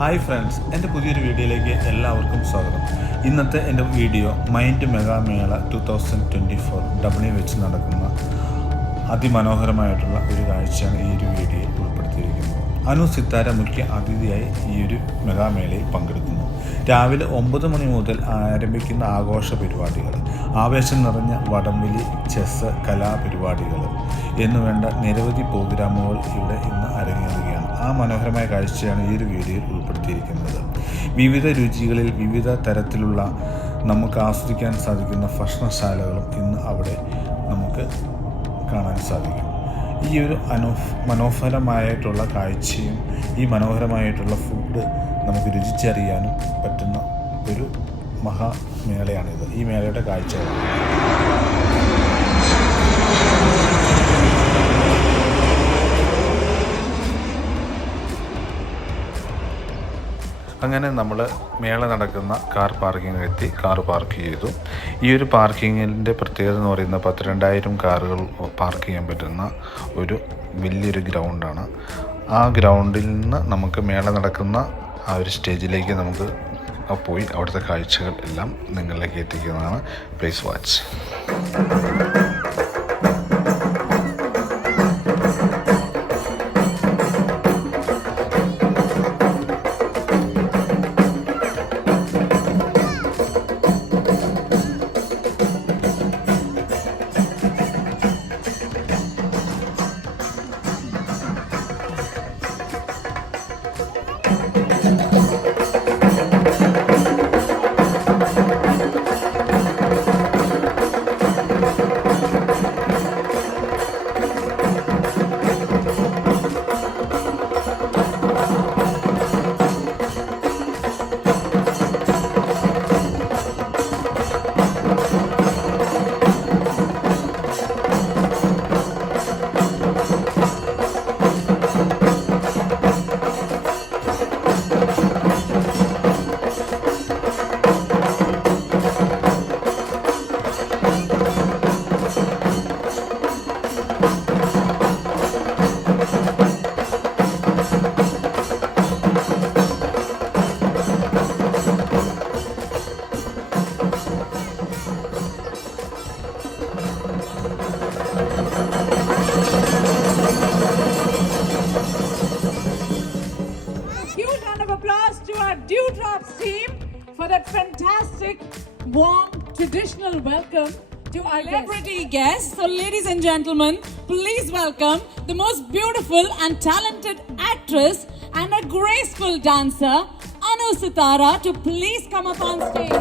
Hi friends, എൻ്റെ പുതിയൊരു വീഡിയോയിലേക്ക് എല്ലാവർക്കും സ്വാഗതം. ഇന്നത്തെ എൻ്റെ വീഡിയോ മൈൻഡ് മെഗാമേള 2024 ഡബ്ലിനിൽ വെച്ച് നടക്കുന്ന അതിമനോഹരമായിട്ടുള്ള ഒരു കാഴ്ചയാണ് ഈ ഒരു വീഡിയോയിൽ ഉൾപ്പെടുത്തിയിരിക്കുന്നത്. അനു സിത്താര മുഖ്യ അതിഥിയായി ഈ ഒരു മെഗാമേളയിൽ പങ്കെടുക്കുന്നു. രാവിലെ 9 മണി മുതൽ ആരംഭിക്കുന്ന ആഘോഷ പരിപാടികൾ, ആവേശം നിറഞ്ഞ വടംവലി, ചെസ്സ്, കലാപരിപാടികൾ എന്നുവേണ്ട നിരവധി പ്രോഗ്രാമുകൾ ഇവിടെ ഇന്ന് അരങ്ങേറുകയാണ്. ആ മനോഹരമായ കാഴ്ചയാണ് ഈ ഒരു വീഡിയോയിൽ ഉൾപ്പെടുത്തിയിരിക്കുന്നത്. വിവിധ രുചികളിൽ വിവിധ തരത്തിലുള്ള നമുക്ക് ആസ്വദിക്കാൻ സാധിക്കുന്ന ഭക്ഷണശാലകളും ഇന്ന് അവിടെ നമുക്ക് കാണാൻ സാധിക്കും. ഈ ഒരു മനോഹരമായിട്ടുള്ള കാഴ്ചയും ഈ മനോഹരമായിട്ടുള്ള ഫുഡ് നമുക്ക് രുചിച്ചറിയാനും പറ്റുന്ന ഒരു മഹാമേളയാണിത്. ഈ മേളയുടെ കാഴ്ചകളാണ്. അങ്ങനെ നമ്മൾ മേള നടക്കുന്ന കാർ പാർക്കിങ്ങിലെത്തി കാർ പാർക്ക് ചെയ്തു. ഈ ഒരു പാർക്കിങ്ങിൻ്റെ പ്രത്യേകത എന്ന് പറയുന്നത് 12,000 കാറുകൾ പാർക്ക് ചെയ്യാൻ പറ്റുന്ന ഒരു വലിയൊരു ഗ്രൗണ്ടാണ്. ആ ഗ്രൗണ്ടിൽ നിന്ന് നമുക്ക് മേള നടക്കുന്ന ആ ഒരു സ്റ്റേജിലേക്ക് നമുക്ക് പോയി അവിടുത്തെ കാഴ്ചകൾ എല്ലാം നിങ്ങളിലേക്ക് എത്തിക്കുന്നതാണ്. Please watch. Dewdrops team for that fantastic, warm, traditional welcome to our celebrity guests. So ladies and gentlemen, please welcome the most beautiful and talented actress and a graceful dancer, Anu Sitara, to please come up on stage.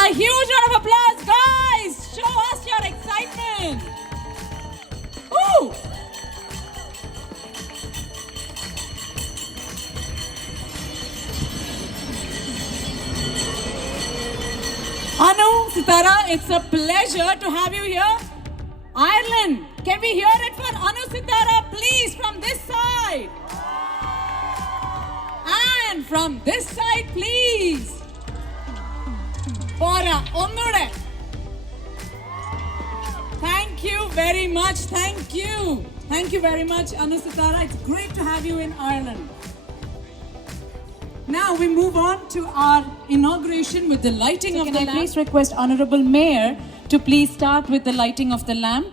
A huge round of applause, guys! Show us your excitement! Ooh! Anu, Sitara, it's a pleasure to have you here. Ireland, can we hear it for Anu Sitara, please, from this side? And from this side, please. Bora, onnude. Thank you very much. Thank you. Thank you very much, Anu Sitara. It's great to have you in Ireland. Now we move on to our inauguration with the lighting of the lamp. Can I please request Honorable Mayor to please start with the lighting of the lamp?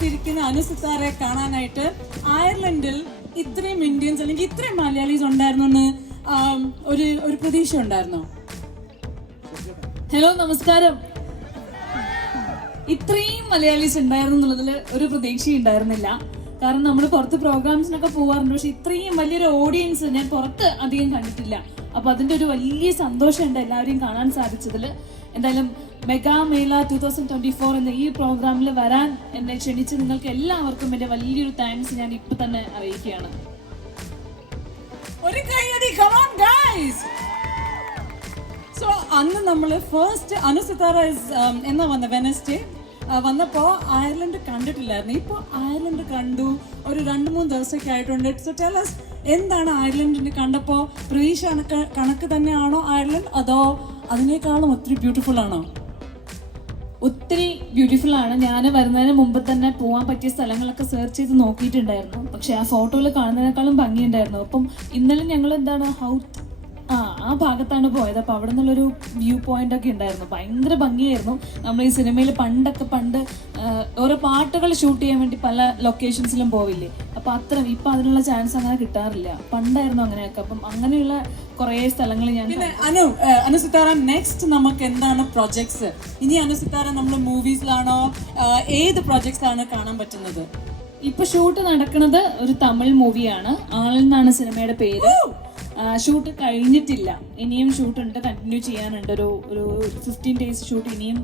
കാത്തിരിക്കുന്ന അനുസിത്താരെ കാണാനായിട്ട്. അയർലൻഡിൽ ഇത്രയും Indians അല്ലെങ്കിൽ ഇത്രയും മലയാളീസ് ഉണ്ടായിരുന്നു എന്ന് ഒരു പ്രതീക്ഷ ഉണ്ടായിരുന്നോ? ഹലോ, നമസ്കാരം. ഇത്രയും മലയാളീസ് ഉണ്ടായിരുന്നു എന്നുള്ളതിൽ ഒരു പ്രതീക്ഷ ഉണ്ടായിരുന്നില്ല. കാരണം നമ്മൾ പുറത്ത് പ്രോഗ്രാംസിനൊക്കെ പോകാറുണ്ട്, പക്ഷെ ഇത്രയും വലിയൊരു ഓഡിയൻസ് ഞാൻ പുറത്ത് അധികം കണ്ടിട്ടില്ല. അപ്പൊ അതിന്റെ ഒരു വലിയ സന്തോഷമുണ്ട് എല്ലാവരെയും കാണാൻ സാധിച്ചതിൽ. എന്തായാലും മെഗാമേള 2024 എന്ന ഈ പ്രോഗ്രാമിൽ വരാൻ എന്നെ ക്ഷണിച്ച് നിങ്ങൾക്ക് എല്ലാവർക്കും എന്റെ വലിയൊരു താങ്ക്സ് ഞാൻ ഇപ്പൊ തന്നെ അറിയിക്കുകയാണ്. ഒരു കൈയടി, come on guys. സോ അന്ന് നമ്മൾ ഫസ്റ്റ് അനുസിത്താര എന്നാ വന്ന വെനസ്ഡേ വന്നപ്പോൾ അയർലൻഡ് കണ്ടിട്ടില്ലായിരുന്നു. ഇപ്പോൾ അയർലൻഡ് കണ്ടു, ഒരു 2-3 ദിവസമൊക്കെ ആയിട്ടുണ്ട്. സോ ടെൽ us, എന്താണ് അയർലൻഡിന് കണ്ടപ്പോൾ പ്രതീക്ഷ കണക്ക് തന്നെയാണോ അയർലൻഡ്, അതോ അതിനേക്കാളും ഒത്തിരി ബ്യൂട്ടിഫുൾ ആണോ? ഒത്തിരി ബ്യൂട്ടിഫുൾ ആണ്. ഞാൻ വരുന്നതിന് മുമ്പ് തന്നെ പോകാൻ പറ്റിയ സ്ഥലങ്ങളൊക്കെ സെർച്ച് ചെയ്ത് നോക്കിയിട്ടുണ്ടായിരുന്നു. പക്ഷെ ആ ഫോട്ടോയിൽ കാണുന്നതിനേക്കാളും ഭംഗിയുണ്ടായിരുന്നു. അപ്പം ഇന്നലെ ഞങ്ങൾ എന്താണ് ആ ഭാഗത്താണ് പോയത്. അപ്പോൾ അവിടെ നിന്നുള്ളൊരു വ്യൂ പോയിന്റ് ഒക്കെ ഉണ്ടായിരുന്നു. ഭയങ്കര ഭംഗിയായിരുന്നു. നമ്മൾ ഈ സിനിമയിൽ പണ്ട് ഓരോ പാട്ടുകൾ ഷൂട്ട് ചെയ്യാൻ വേണ്ടി പല ലൊക്കേഷൻസിലും പോവില്ലേ, അപ്പോൾ അത്ര ഇപ്പം അതിനുള്ള ചാൻസ് അങ്ങനെ കിട്ടാറില്ല. പണ്ടായിരുന്നു അങ്ങനെയൊക്കെ. അപ്പം അങ്ങനെയുള്ള കുറേ സ്ഥലങ്ങൾ ഞാൻ. പിന്നെ അനുസിത്താര, നെക്സ്റ്റ് നമുക്ക് എന്താണ് പ്രൊജക്ട്സ്? ഇനി അനുസിത്താര നമ്മൾ മൂവീസിലാണോ, ഏത് പ്രൊജക്ട്സാണ് കാണാൻ പറ്റുന്നത്? ഇപ്പൊ ഷൂട്ട് നടക്കുന്നത് ഒരു തമിഴ് മൂവിയാണ്. ആളെന്നാണ് സിനിമയുടെ പേര്. ഷൂട്ട് കഴിഞ്ഞിട്ടില്ല, ഇനിയും ഷൂട്ട് ഉണ്ട്, കണ്ടിന്യൂ ചെയ്യാനുണ്ട്. ഒരു 15 days ഷൂട്ട് ഇനിയും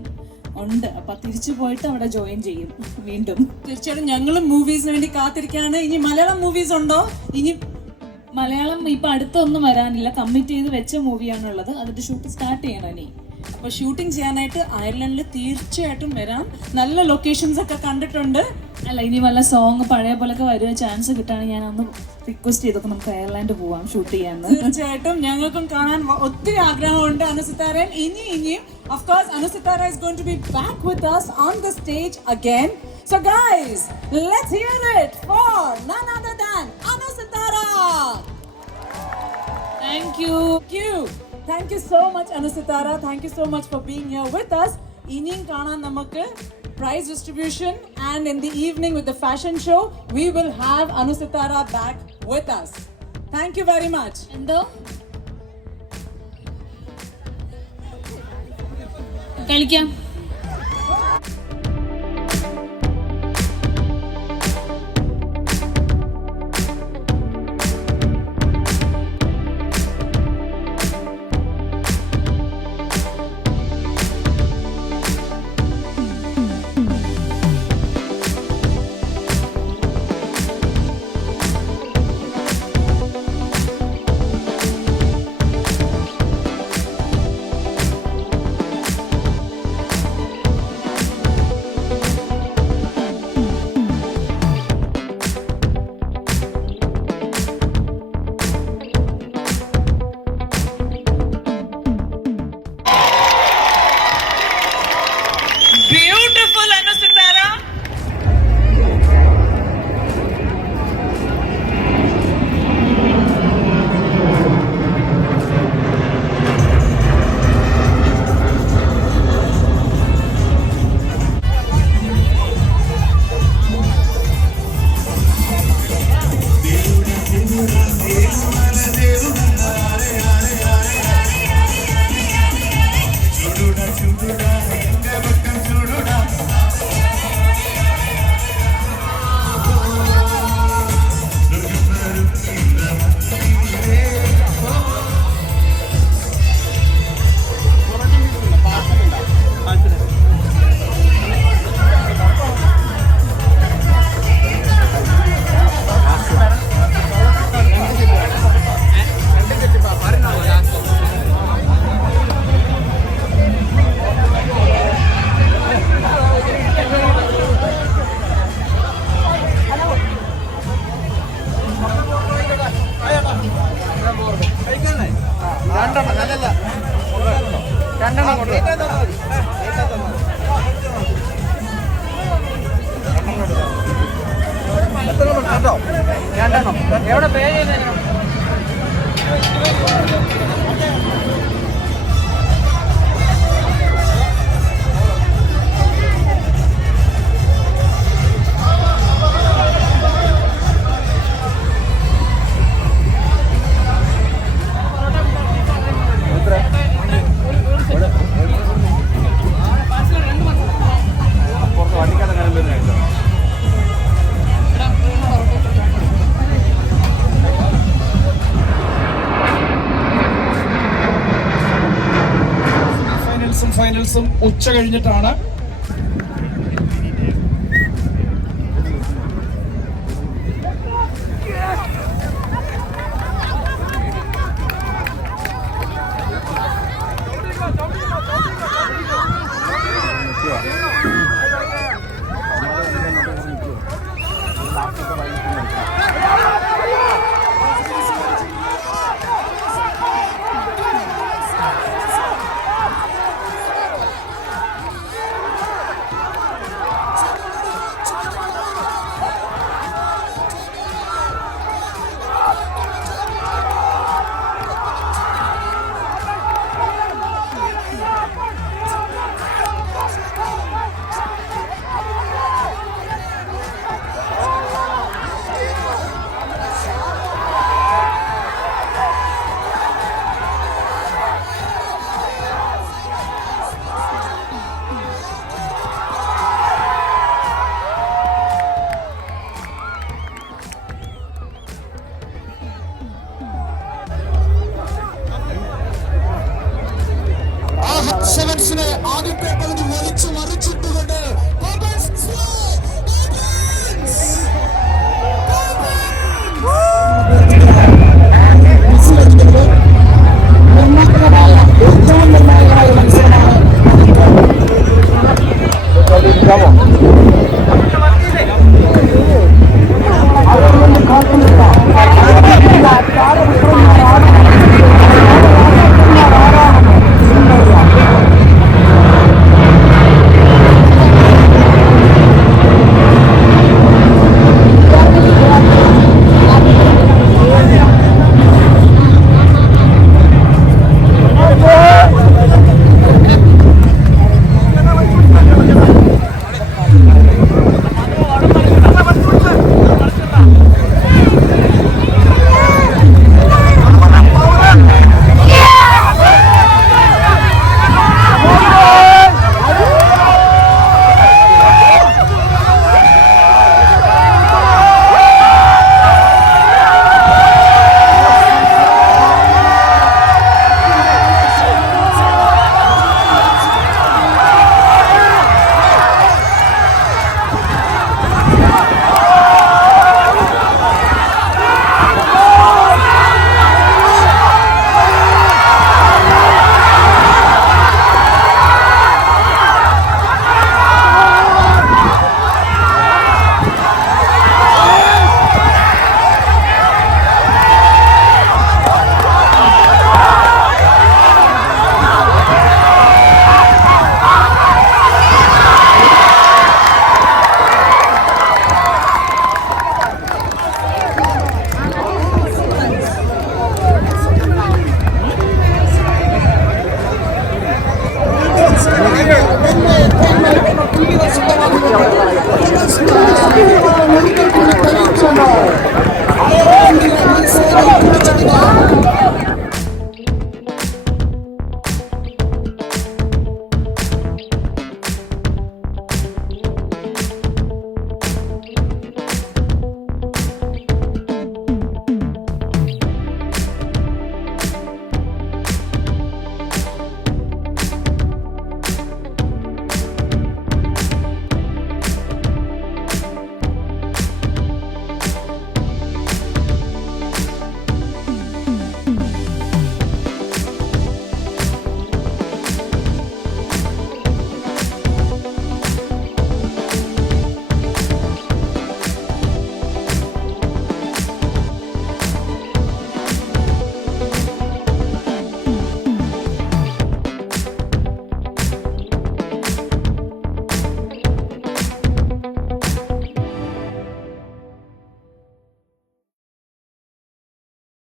ഉണ്ട്. അപ്പൊ തിരിച്ചു പോയിട്ട് അവിടെ ജോയിൻ ചെയ്യും വീണ്ടും. തീർച്ചയായിട്ടും ഞങ്ങളും മൂവീസിന് വേണ്ടി കാത്തിരിക്കുകയാണ്. ഇനി മലയാളം മൂവീസ് ഉണ്ടോ? ഇനി മലയാളം ഇപ്പൊ അടുത്തൊന്നും വരാനില്ല, കമ്മിറ്റ് ചെയ്ത് വെച്ച മൂവിയാണുള്ളത്. അതിന്റെ ഷൂട്ട് സ്റ്റാർട്ട് ചെയ്യണം ഇനി. അപ്പൊ ഷൂട്ടിംഗ് ചെയ്യാനായിട്ട് അയർലൻഡിൽ തീർച്ചയായിട്ടും വരാം. നല്ല ലൊക്കേഷൻസ് ഒക്കെ കണ്ടിട്ടുണ്ട്. അല്ല, ഇനി വല്ല സോങ് പഴയ പോലൊക്കെ വരുന്ന ചാൻസ് കിട്ടുകയാണെങ്കിൽ ഞാൻ ഒന്ന് റിക്വസ്റ്റ് ചെയ്തൊക്കെ നമുക്ക് അയർലാൻഡ് പോവാം ഷൂട്ട് ചെയ്യാന്ന്. തീർച്ചയായിട്ടും ഞങ്ങൾക്കും കാണാൻ ഒത്തിരി ആഗ്രഹമുണ്ട് അനുസിത്താരൻ. ഇനിയും of course Anusitara is going to be back with us on the stage again. So guys, let's hear it for none other than Anusitara. Thank you. Thank you so much Anusitara. Thank you so much for being here with us. ഇനിയും കാണാൻ നമുക്ക് prize distribution, and in the evening with the fashion show we will have Anusitara back with us. Thank you very much. എന്തോ കളിക്കാം. Beautiful Anusitara. എവിടെ പേ ചെയ്യുന്ന ഫൈനൽസും ഉച്ച കഴിഞ്ഞിട്ടാണ്. സെവൻസിലെ ആദ്യത്തെ പകുതി